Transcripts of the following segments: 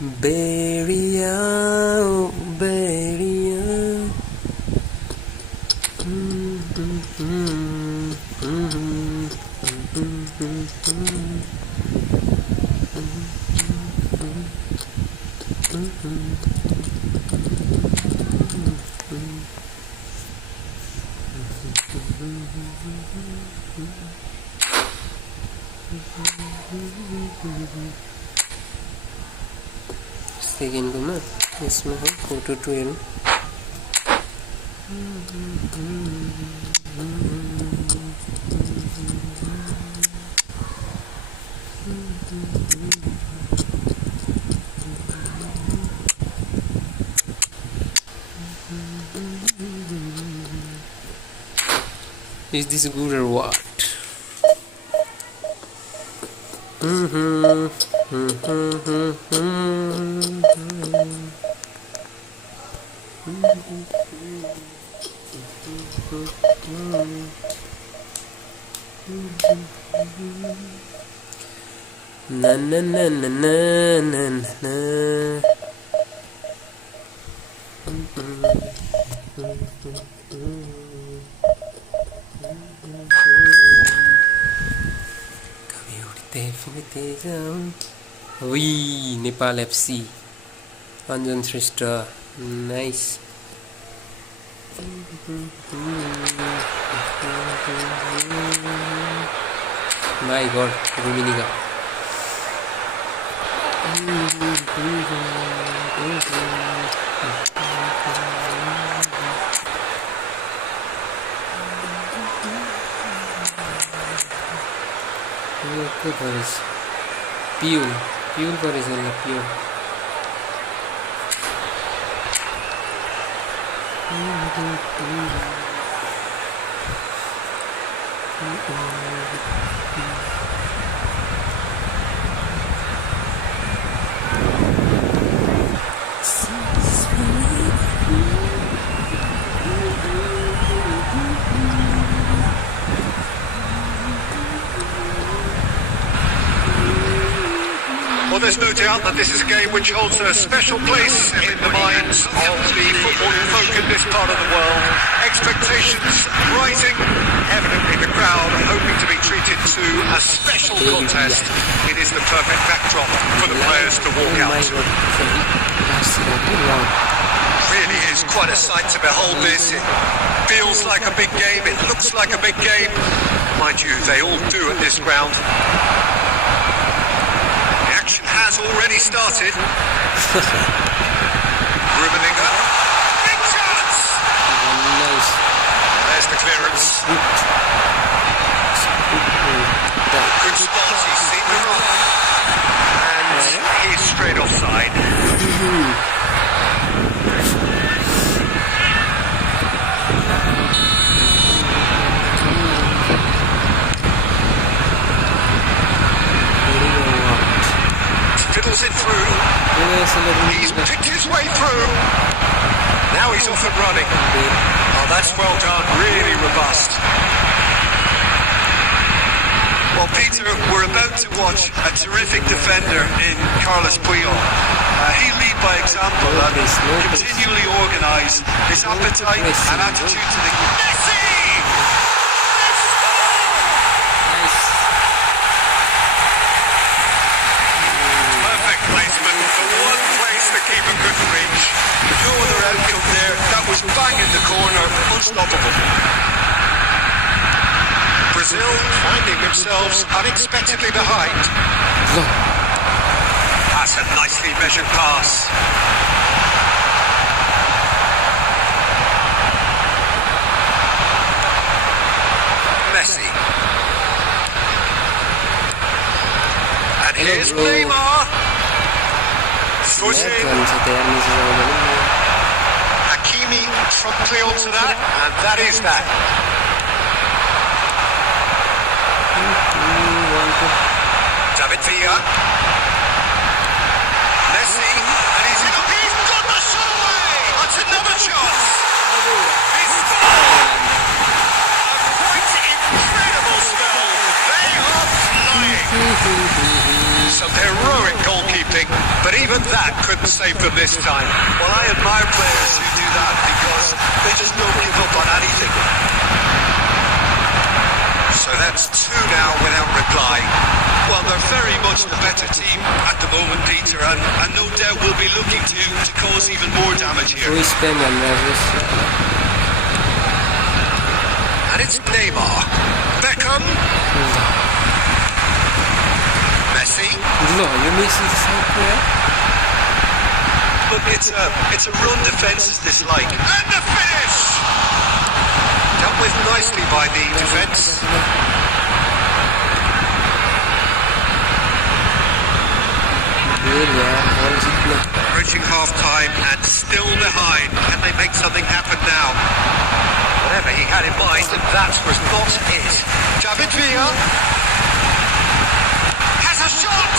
Beria, oh, Beria. Second को मैं इसमें हम photo trail Is this good or what? Na na na na na na na. कभी उड़ते फुलते जाऊं Oui, Nepal FC 103 star. Nice. My god, Ruminika. Pure original pure. Well, there's no doubt that this is a game which holds a special place in the minds of the footballing folk in this part of the world. Expectations rising, evidently the crowd hoping to be treated to a special contest. It is the perfect backdrop for the players to walk out. Really is quite a sight to behold this. It feels like a big game, it looks like a big game. Mind you, they all do at this ground. Has already started. Ruminika. Big chance! Nice. There's the clearance. Good spot, he's seen the run. And he's straight offside. Fiddles it through. He's picked his way through. Now he's off and running. Oh, that's well done. Really robust. Well, Peter, we're about to watch a terrific defender in Carlos Puyol. He'll lead by example and continually organise his appetite and attitude to the... Messi! The keeper couldn't reach. No other outcome there. That was bang in the corner. Unstoppable. Brazil finding themselves unexpectedly behind. That's a nicely measured pass. Messi. And here's Neymar. Hakimi promptly onto that, and that is that. David Villa. Messi, and he's in. He's got the shot away. That's another chance. He's scored. A quite incredible spell. They are flying. Some heroic goalkeeping, but even that that couldn't save them this time. Well, I admire players who do that because they just don't give up on anything. So that's 2 now without reply. Well, they're very much the better team at the moment, Peter, and no doubt will be looking to cause even more damage here. Bu istemiyorum ya. And it's Neymar. Beckham. Messi. No, you Messi sanki ya. But it's a run defence is dislike. And the finish! Dealt with nicely by the defence. Değil ya. Approaching half-time and still behind. Can they make something happen now? Whatever he had in mind, that was not it. David Villa has a shot!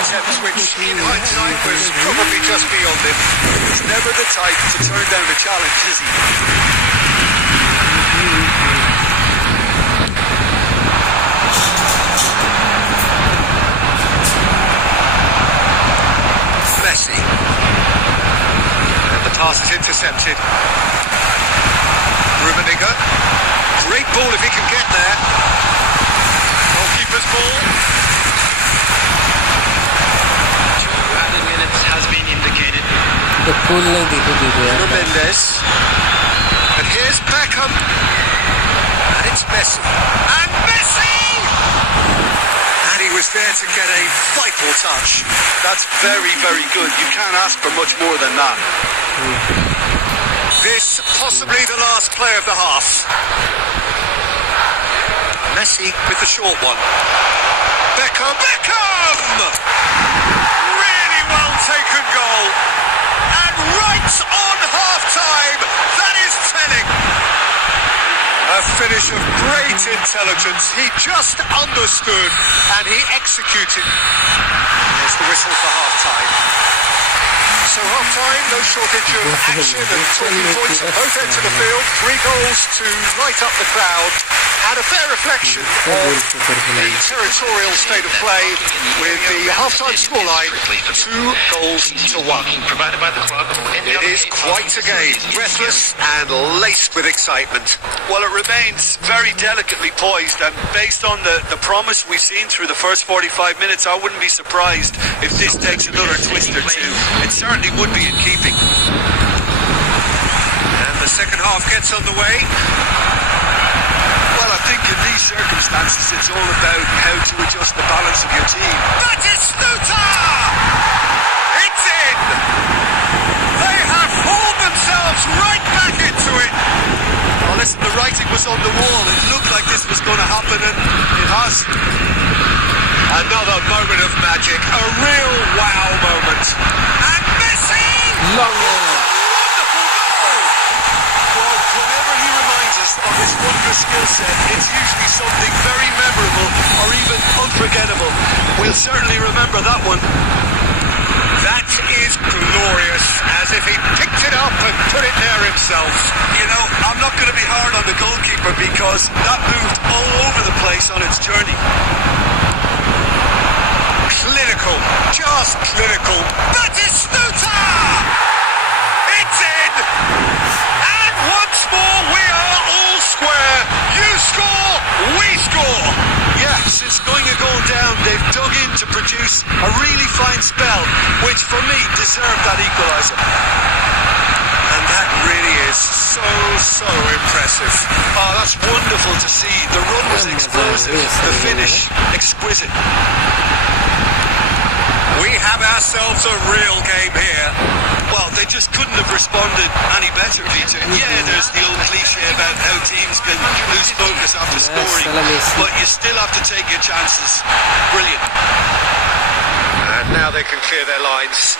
Attempts which in hindsight was probably just beyond him. He's never the type to turn down a challenge, is he? Messi. And the pass is intercepted. Rummenigge. Great ball if he can get there. Goalkeeper's ball. 2 added minutes has been indicated. The pool ne dedi ya. Mendes. And here's Beckham. And it's Messi. And Messi! And he was there to get a vital touch. That's very, very good. You can't ask for much more than that. This possibly the last play of the half. Messi with the short one. Beckham! Really well taken goal. And right on half-time, that is telling. A finish of great intelligence. He just understood and he executed. There's the whistle for half-time. So half-time, no shortage of action and talking points at both ends of the field. 3 goals to light up the crowd. And a fair reflection of the territorial state of play with the half-time scoreline 2-1. It is quite a game, breathless and laced with excitement. Well, it remains very delicately poised, and based on the promise we've seen through the first 45 minutes, I wouldn't be surprised if this takes another twist or two. It certainly would be in keeping. And the second half gets underway. Well, I think in these circumstances, it's all about how to adjust the balance of your team. Batistuta! It's in! They have hauled themselves right back into it. Oh, listen, the writing was on the wall. It looked like this was going to happen, and it has. Another moment of magic, a real wow moment. And Messi! Well, whenever he reminds us of his wondrous skill set, it's usually something very memorable or even unforgettable. We'll certainly remember that one. That is glorious, as if he picked it up and put it there himself. You know, I'm not going to be hard on the goalkeeper because that moved all over the place on its journey. Clinical, just clinical. Batistuta! It's in! And once more we are all square. You score, we score. Yeah, since going a goal down, they've dug in to produce a really fine spell, which for me deserved that equaliser. And that really is so impressive. Oh, that's wonderful to see. The run was explosive, the finish exquisite. We have ourselves a real game here. Well, they just couldn't have responded any better, Peter. Yeah, there's the old cliche about how teams can lose focus after scoring, but you still have to take your chances. Brilliant. And now they can clear their lines.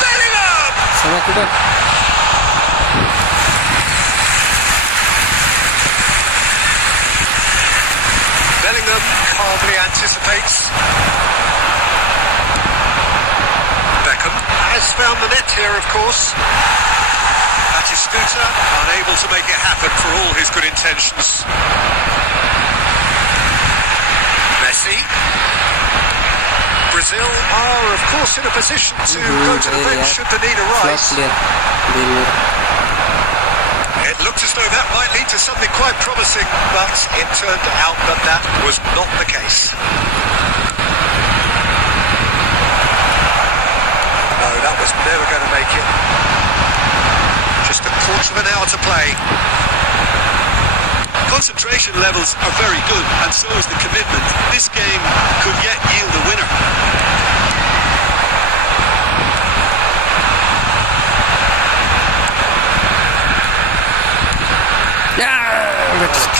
Bellingham! Bellingham calmly anticipates. Beckham has found the net here, of course. That's Batistuta unable to make it happen for all his good intentions. Messi. Brazil are, of course, in a position to go to the bench should the need arise. It looked as though that might lead to something quite promising, but it turned out that that was not the case. No, that was never going to make it. Just a quarter of an hour to play. Concentration levels are very good, and so is the commitment. This game could yet yield a winner.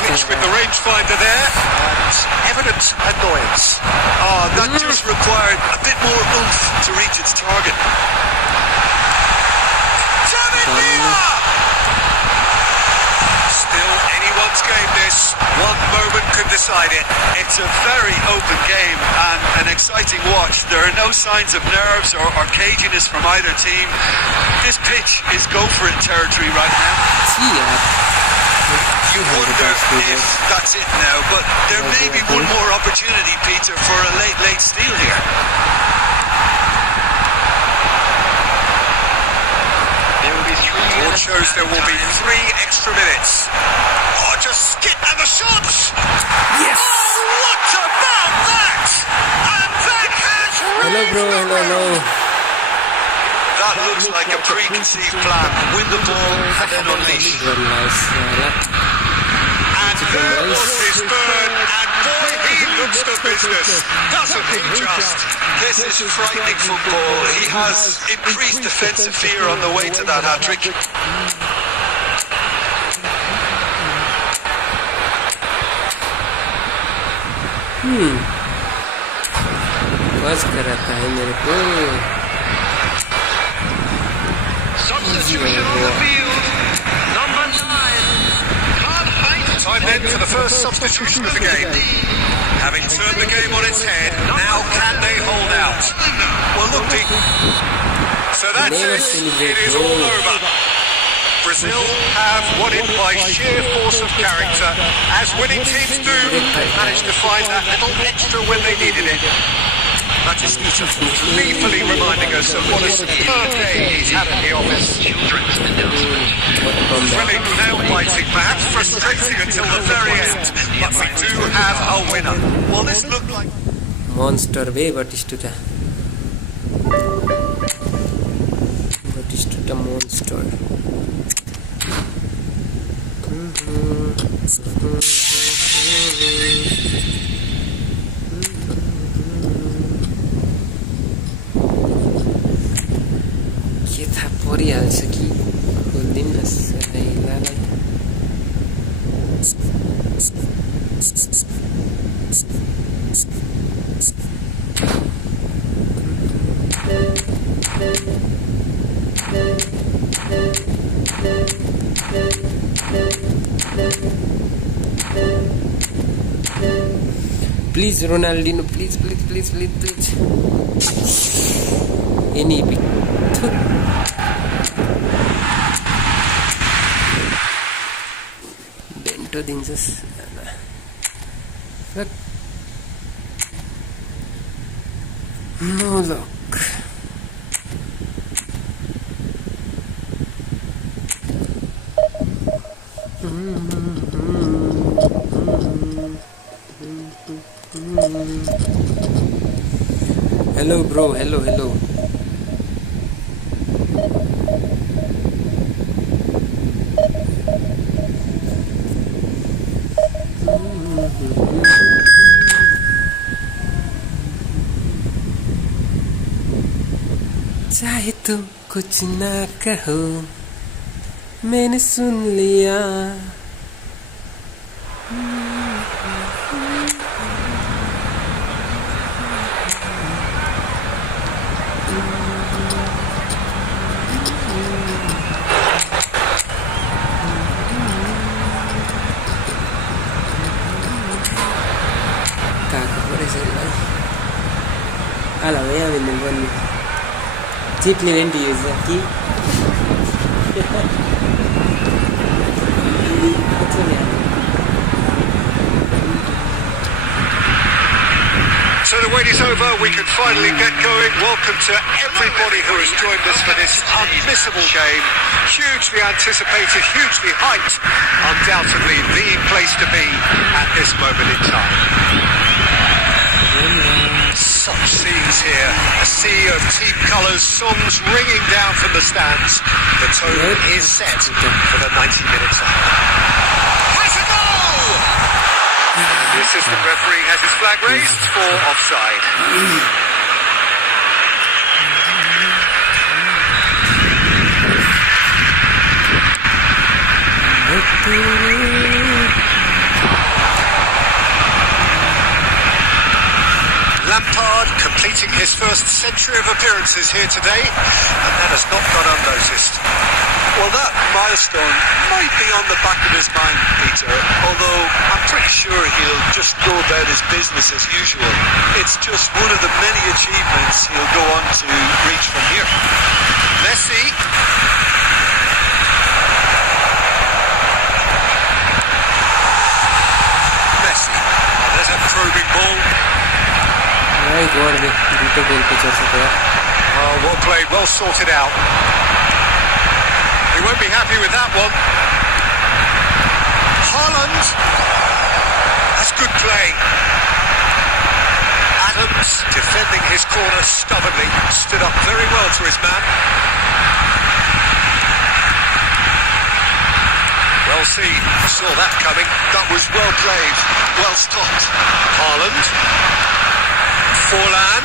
Clinch with the rangefinder there, and evident annoyance. Oh, that just required a bit more oomph to reach its target. Still anyone's game this. One moment could decide it. It's a very open game and an exciting watch. There are no signs of nerves or caginess from either team. This pitch is go-for-it territory right now. You wonder if that's it now, but there may be one more opportunity, Peter, for a late steal here. Board shows there will be 3 extra minutes. Oh, just skip and the shots! Yes! Oh, what about that? And that has Hello bro, hello. That looks like a preconceived plan. Win the ball and then unleash. Very nice. And there was his third, and boy, he looks the business, doesn't he just? This is frightening football. He has increased defensive fear on the way to that hat-trick. बस कर रखा है मेरे को. Substitution on the field, number 9. Time then for the first substitution of the game. Having turned the game on its head, now can they hold out? Well, look, Pete. So that's it. It is all over. Brazil have won it by sheer force of character. As winning teams do, they've managed to find that little extra when they needed it. Batistuta gleefully reminding us of what a superb day he's had at the office. Thrilling, nail-biting, perhaps frustrating until the very end, but we do have a winner. Well, this looked like... Monster way, Batistuta. Batistuta monster. के थाहा परिहाल्छ कि खोलिदिनुहोस् रैलालाई. Please Ronaldinho, please. Any bit. Bento dinjas. Fuck. No luck. Hello bro, hello. चाहे तो कुछ ना कहो, मैंने सुन लिया. A la vea, venden bueno. Chip ni 20 aqui. So the wait is over, we can finally get going. Welcome to everybody who has joined us for this unmissable game. Hugely anticipated, hugely hyped. Undoubtedly the place to be at this moment in time. Such scenes here. A sea of team colours, songs ringing down from the stands. The tone is set for the 90 minutes. Has a goal! The assistant referee has his flag raised for offside. Lampard completing his first century of appearances here today, and that has not gone unnoticed. Well, that milestone might be on the back of his mind, Peter, although I'm pretty sure he'll just go about his business as usual. It's just one of the many achievements he'll go on to reach from here. Messi. Messi. Oh, there's a probing ball. Oh, well played, well sorted out. He won't be happy with that one. Haaland. That's good play. Adams defending his corner stubbornly. Stood up very well to his man. Well seen. Saw that coming. That was well played, well stopped. Haaland. Forlan.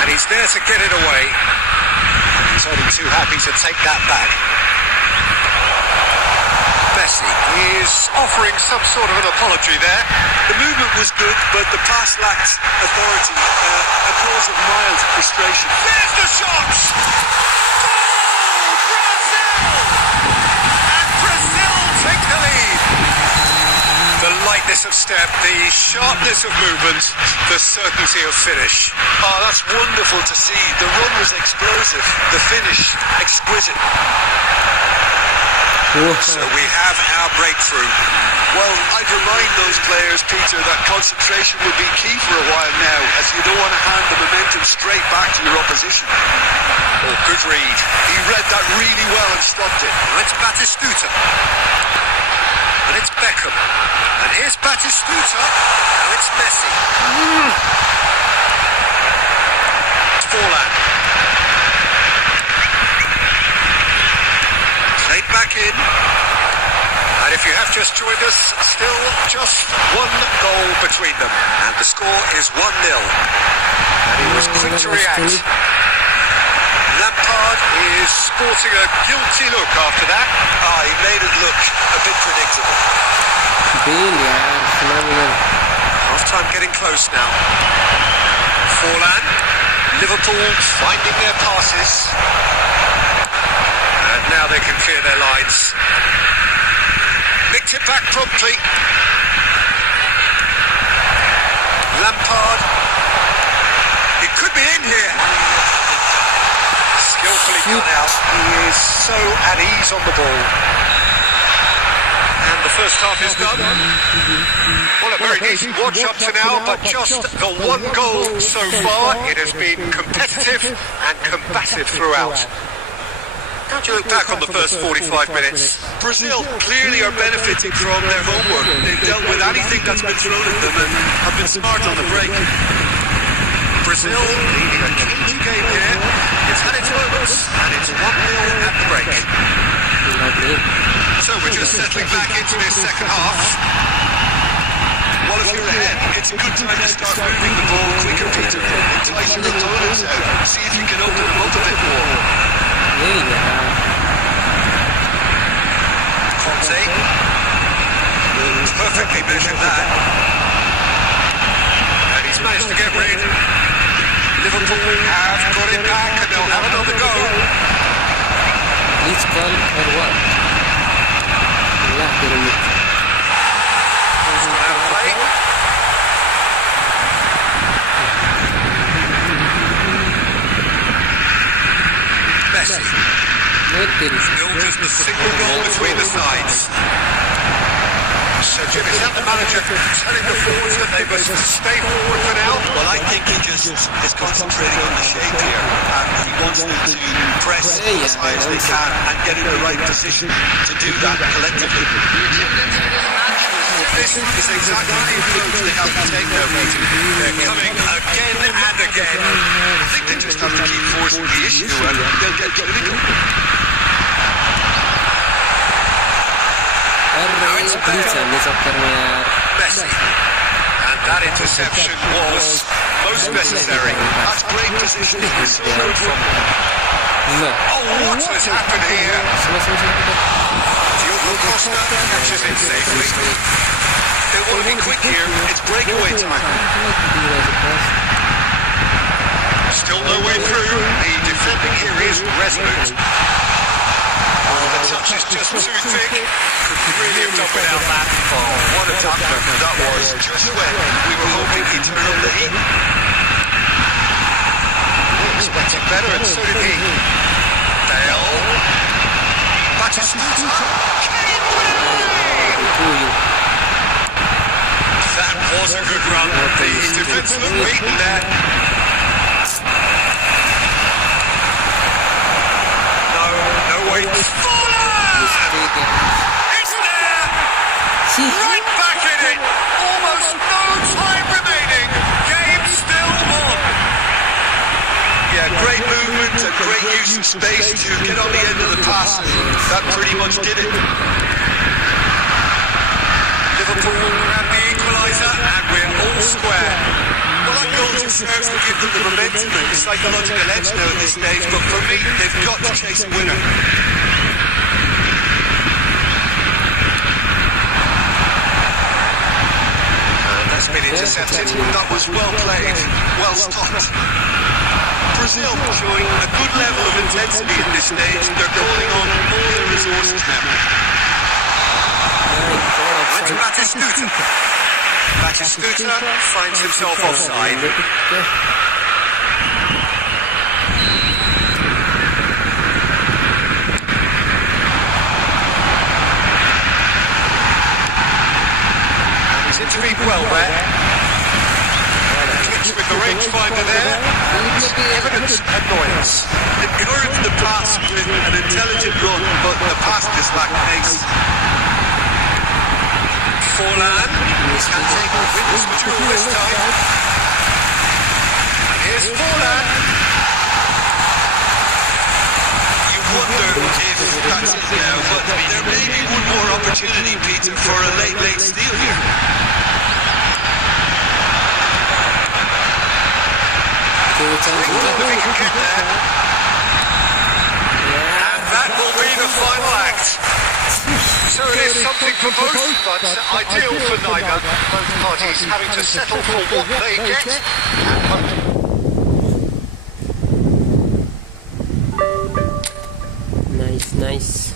And he's there to get it away. He's only too happy to take that back. Messi is offering some sort of an apology there. The movement was good, but the pass lacked authority. A cause of mild frustration. There's the shot! Goal! Brazil! And Brazil take the lead. The lightness of step, the sharpness of movement, the certainty of finish. Oh, that's wonderful to see. The run was explosive, the finish exquisite. So we have our breakthrough. Well, I'd remind those players, Peter, that concentration will be key for a while now, as you don't want to hand the momentum straight back to your opposition. Oh, good read. He read that really well and stopped it. Now it's Batistuta. And it's Beckham. And here's Batistuta. Now it's Messi. It's Forlan. Played back in. And if you have just joined us, still just one goal between them. And the score is 1-0. And he was quick to react. Lampard is sporting a guilty look after that. He made it look a bit predictable. Half-time getting close now. Forlan, Liverpool finding their passes. And now they can clear their lines. Nicked it back promptly. Lampard. It could be in here. Skillfully cut out. He is so at ease on the ball. And the first half is done. Well, a very decent watch up to now, but just the one goal so far. It has been competitive and combative throughout. How do you look back on the first 45 minutes? Brazil clearly are benefiting from their homework. They've dealt with anything that's been thrown at them and have been smart on the break. Brazil leading a cagey game here. It's had its moments, and it's 1-0 at the break. So we're just settling back into this second half. Well, if you're ahead, it's a good time to start moving the ball quicker, Peter. Entice your opponents out. See if you can open them up a bit more. Conte. Perfectly measured that. And he's managed to get rid. Liverpool have got it back and they'll have another go. Please call or what? It's gone out of play. Messi. Ne deriz? Still just a single goal between the sides. So, Jim, is that the manager telling the forwards that they must stay forward for now? Well, I think he just is concentrating on the shape here, and he wants them to press as high as they can and get in the right position to do that collectively. This is exactly the approach they have to take now, Peter. They're coming again and again. I think they just have to keep forcing the issue and they'll get clinical. Messi. And that interception was most necessary. That's great positioning. It's so good from them. Oh, what has happened here? Diogo Costa catches it safely. They want to be quick here. It's breakaway time. Still no way through. The defending here is resolute. The touch is just too thick. Could really have done without that. Oh, what a tackler that was. Just when we were hoping he'd turn up the heat. Expected better, and so did he. Bale. Batistuta. That was a good run. The defenseman beaten there. No wait. It's there! Right back in it! Almost no time remaining. Game still on. Yeah, great movement and great use of space to get on the end of the pass, and that pretty much did it. Liverpool have the equaliser and we're all square. Well, that goal just serves to give them the momentum and the psychological edge now at this stage, but for me, they've got to chase a winner. And that's been intercepted. That was well played, well stopped. Brazil showing a good level of intensity at this stage. They're calling on all their resources now. It's Batistuta. Batistuta finds himself offside. He's intervened well there. Clicks with the rangefinder there. Evident annoyance. Encouraged the pass with an intelligent run, but the pass just lacked pace. Forlan can take the witness duel this time. And here's Forlan. You wonder if that's it now, but there may be one more opportunity, Peter, for a late steal here. If he can get there. And that will be the final act. So it is something for both, but ideal for neither. Both parties having to settle for what they get and hope. Nice.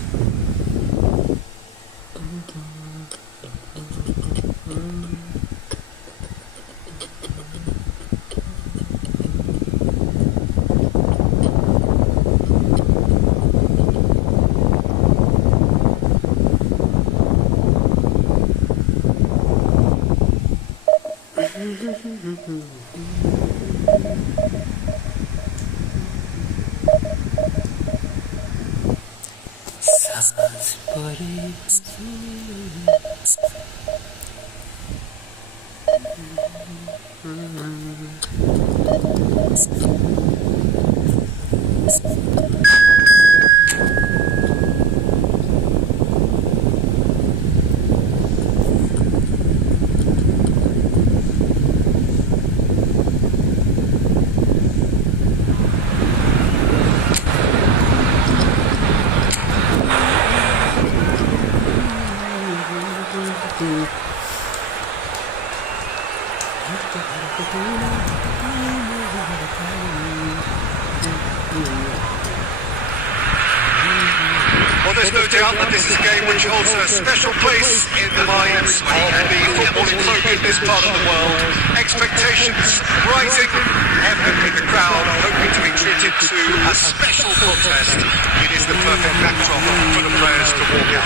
There's no doubt that this is a game which holds a special place in the minds of the footballing folk in this part of the world. Expectations rising, evidently the crowd hoping to be treated to a special contest. It is the perfect backdrop for the players to walk out.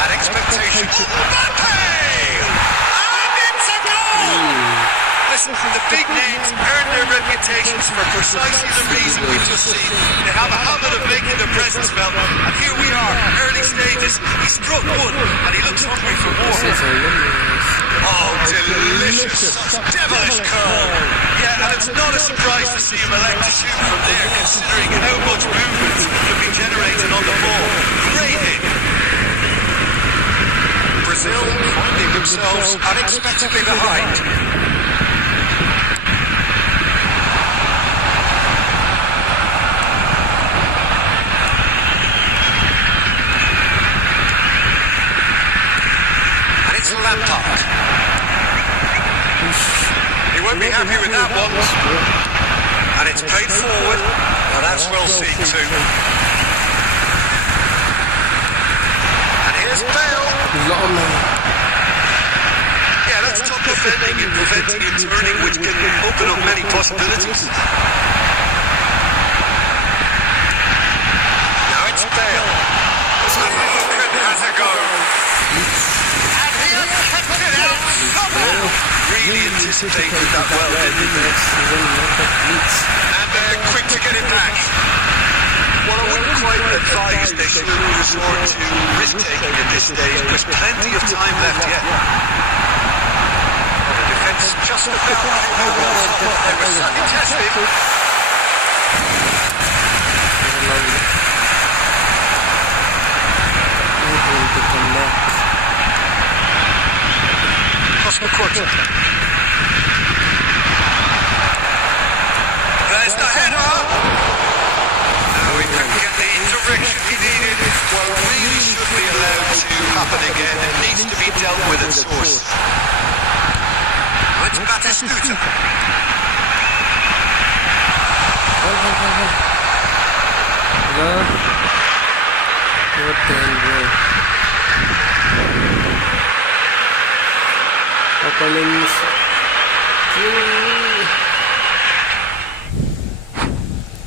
And expectations. And it's a goal! Listen, the big names earn their reputations for precisely the reason we've just seen. They have a habit of making their presence felt, and here we are, early stages. He struck one, and he looks hungry for more. Oh, delicious, devilish curl. Yeah, and it's not a surprise to see him elect to shoot from there, considering how much movement can be generated on the ball. Great hit. Brazil finding themselves unexpectedly behind. Lampard. He won't be happy with that one. And it's played forward. Now that's well seen too. And here's Bale. Yeah, that's top defending and preventing and turning, which can open up many possibilities. Now it's Bale. And Hogan has a go. Really anticipated that well, didn't he? And they're quick to get it back. Well, I wouldn't quite advise they should resort to risk-taking at this stage. There's plenty of time left yet. The defence just about they were certainly tested. There's the header. Now he couldn't get the direction he needed. Well, really should be allowed to happen again. It needs to be dealt with at source. It's Batistuta.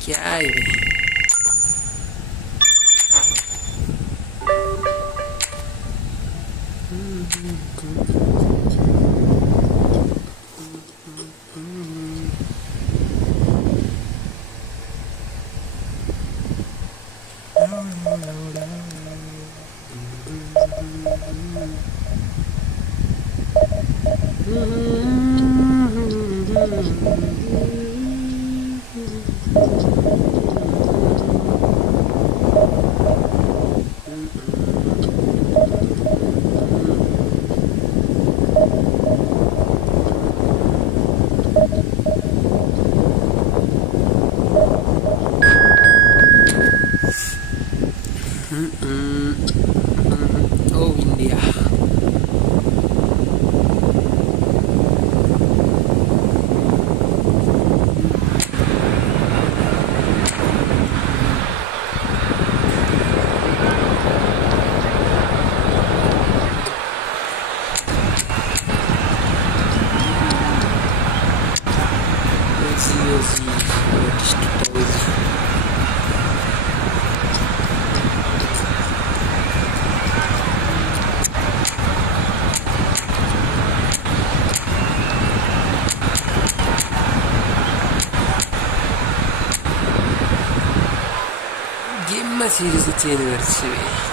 क्या है Oh, India. Serisi yeni versiyonu.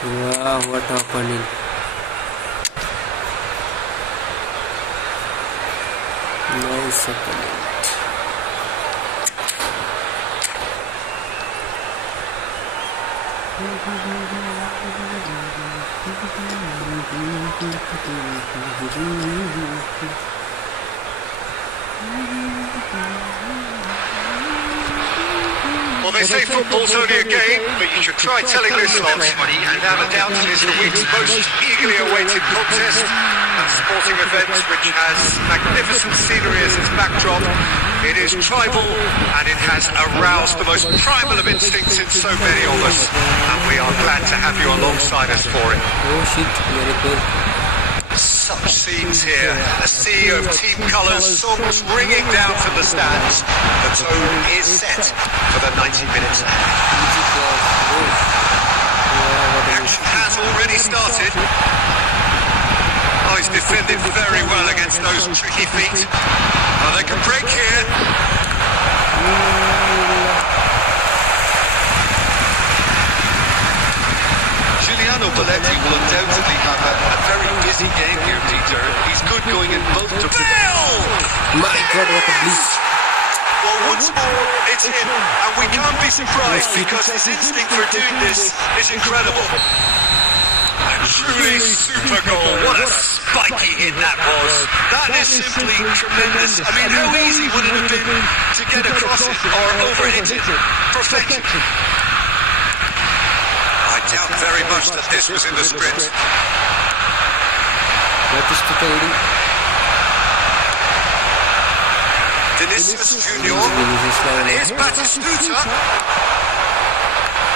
Wow, what happening? Nice opponent. Well, they say football's only a game, but you should try telling this lot. And undoubtedly is the week's most eagerly awaited contest, a sporting event which has magnificent scenery as its backdrop. It is tribal, and it has aroused the most primal of instincts in so many of us, and we are glad to have you alongside us for it. Oh shit, very good. Such scenes here, a sea of team colours, songs ringing down from the stands. The tone is set for the 90 minutes now. The action has already started. Oh, he's defended very well against those tricky feet. Oh, they can break here. Belletti will undoubtedly have a very busy game here, Peter. He's good going in both directions. My God, what a blitz. Well, once more, it's him, and we can't be surprised because his instinct for doing this is incredible. A truly super goal. What a spiky hit that was. That is simply tremendous. I mean, how easy would it have been to get across it or overhit it? Perfection. I doubt very much that this was in the script. Vinicius Junior, and here's Batistuta.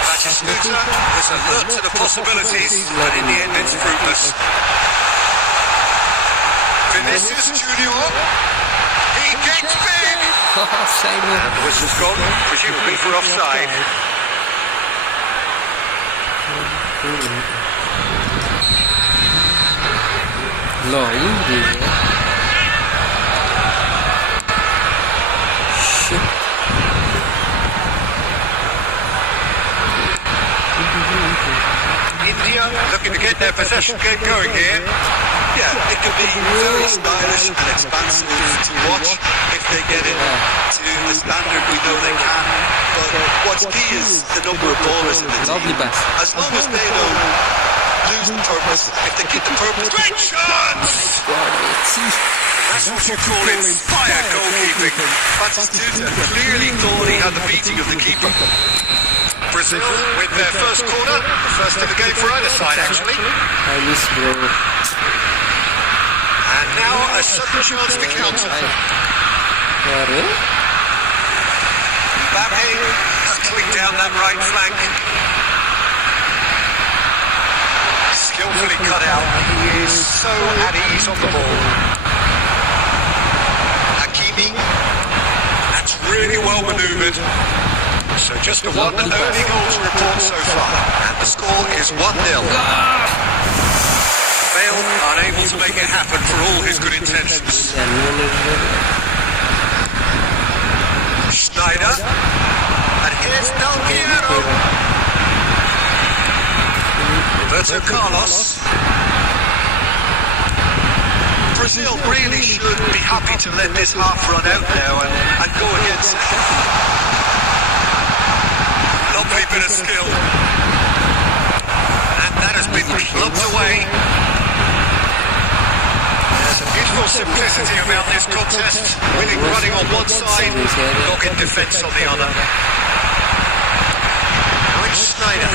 Batistuta is alert to the possibilities, but in the end it's fruitless. Vinicius Junior, he gets big! And the whistle's gone, presumably for offside. Lo, indeed. Shit. India looking to get their possession game going here. Yeah, it could be very stylish and expansive to watch if they get it to the standard we know they can. But what's key is the number of ballers in the team. As long as they don't lose the purpose, if they keep the purpose, great chance! That's what you call inspired goalkeeping. Batistuta clearly thought he had the beating of the keeper. Brazil with their first corner, the first of the game for either side actually. I miss bro. And now a sudden chance to counter. Mbappe hustling down that right flank. Skillfully cut out. He is so at ease on the ball. Hakimi. That's really well manoeuvred. So just the one only goal to report so far. And the score is 1-0. Bale unable to make it happen for all his good intentions. Schneider. And here's Del Piero. Roberto Carlos. Brazil really should be happy to let this half run out now and go against it. Lovely bit of skill. And that has been clubbed away. There's a beautiful simplicity about this contest. Winning running on one side, dogged defence on the other. Now it's Schneider.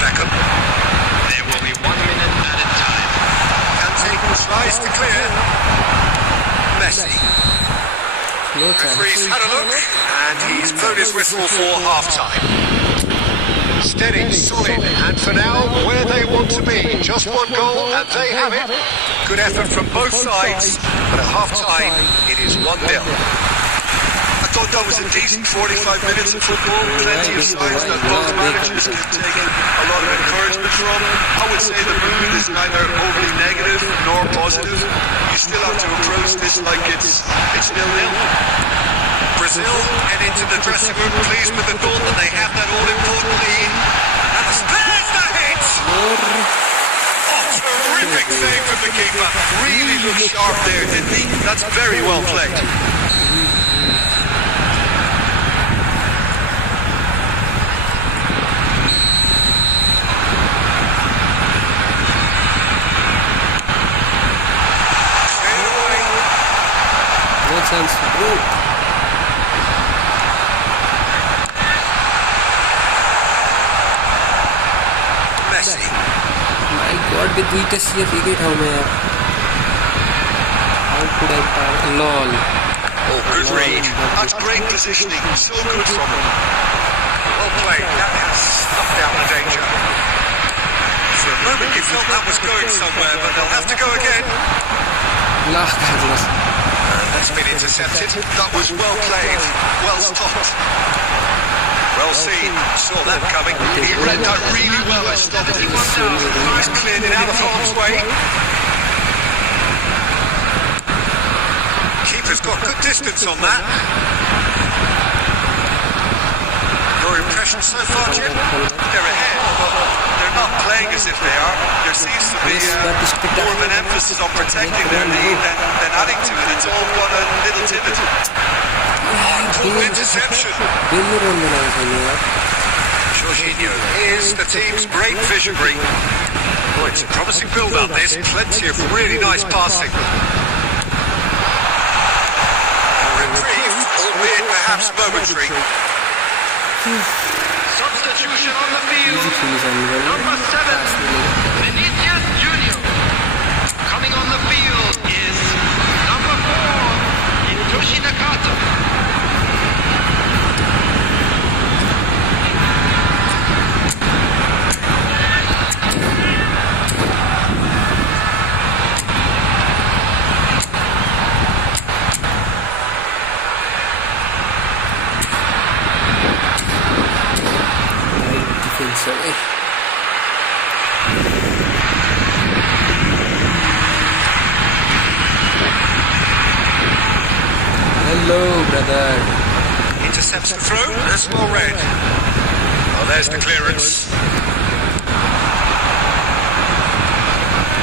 Beckham. There will be 1 minute added time. Kante tries to clear. Messi. Referee's had a look, and he's blown his whistle for half-time. Steady, solid, and for now, where they want to be. Just one goal, and they have it. Good effort from both sides, but at half-time, it is 1-0. I thought that was a decent 45 minutes of football. Plenty of signs that both managers can take a lot of encouragement from. I would say the mood is neither overly negative nor positive. You still have to approach this like it's 0-0. Brazil head into the dressing room pleased with the thought that they have that all-important lead. And spares the hit! Oh, terrific save from the keeper. Really looked sharp there, didn't he? That's very well played. chance, bro. Messi. My God, with दुईटा CF एक ठाउँ में यार. How could I pass? Lol. Oh, good read. That's great positioning. So good from him. Well played. That has snuffed out the danger. For a moment you felt that was going somewhere, but they'll have to go again. La Carlos. And that's been intercepted. That was well played. Well stopped. Well seen. Saw that coming. He read that really well. I stopped it. He's cleared it out of harm's way. Keeper's got good distance on that. Your impression so far, Jim? They're ahead, but they're not playing as if they are. There seems to be more of an emphasis on protecting their lead than adding to it. It's all got a little timid. Poor interception. Jorginho is the team's great visionary. Oh, it's a promising build-up, this. Plenty of really nice passing. Reprieve, albeit perhaps momentary. Substitution on the field. Number 7, Vinicius Junior. Coming on the field is number 4, Itoshi Nakata. Hello, brother. Intercepts the throw, that's well read. Oh, there's the clearance.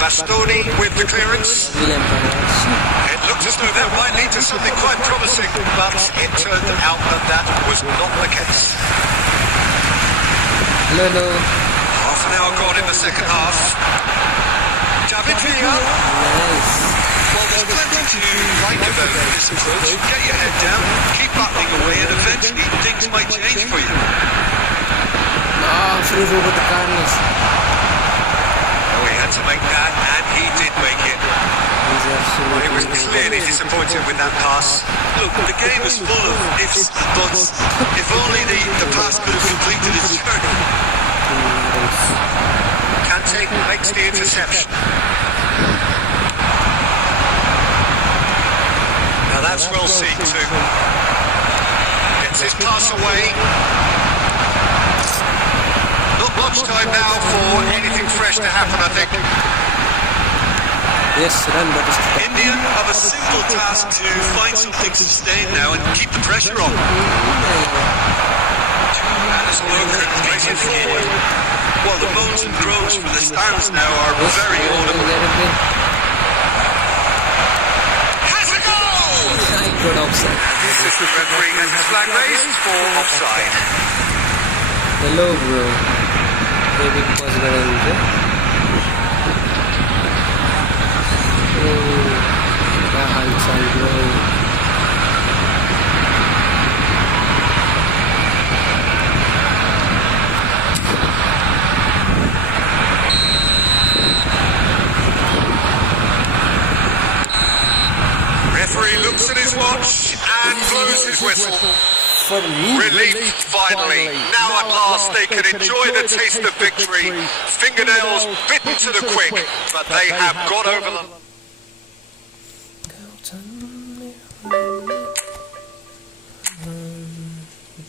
Bastoni with the clearance. It looked as though that might lead to something quite promising, but it turned out that that was not the case. Hello. Half an hour gone in the second half. David Villa. Nice. Well, there's plenty to like about this approach. Get your head down, keep battling away, and eventually things might change for you. Through over the Carlos. Oh, he had to make that, and he did make it. Well, he was clearly disappointed with that pass. Look, the game is full of ifs and buts. If only the pass could have completed its journey. Kante makes the interception. Now that's well seen too. Gets his pass away. Not much time now for anything fresh to happen, I think. Yes, run, but it's India have a simple task to find something sustained now and keep the pressure on. And has broken, plays it forward. Well, the moans and groans from the stands now are very audible. Has a goal! Good offside. The assistant referee has his flag raised for offside. Hello, bro. Maybe pause करेंगे. क्या हालचाल bro? Referee looks at his watch and blows his whistle. For me, Relief, finally. Now at last they can enjoy the taste of victory. Fingernails bitten to the quick, but they have got over them.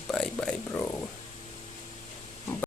Bye bye, bro.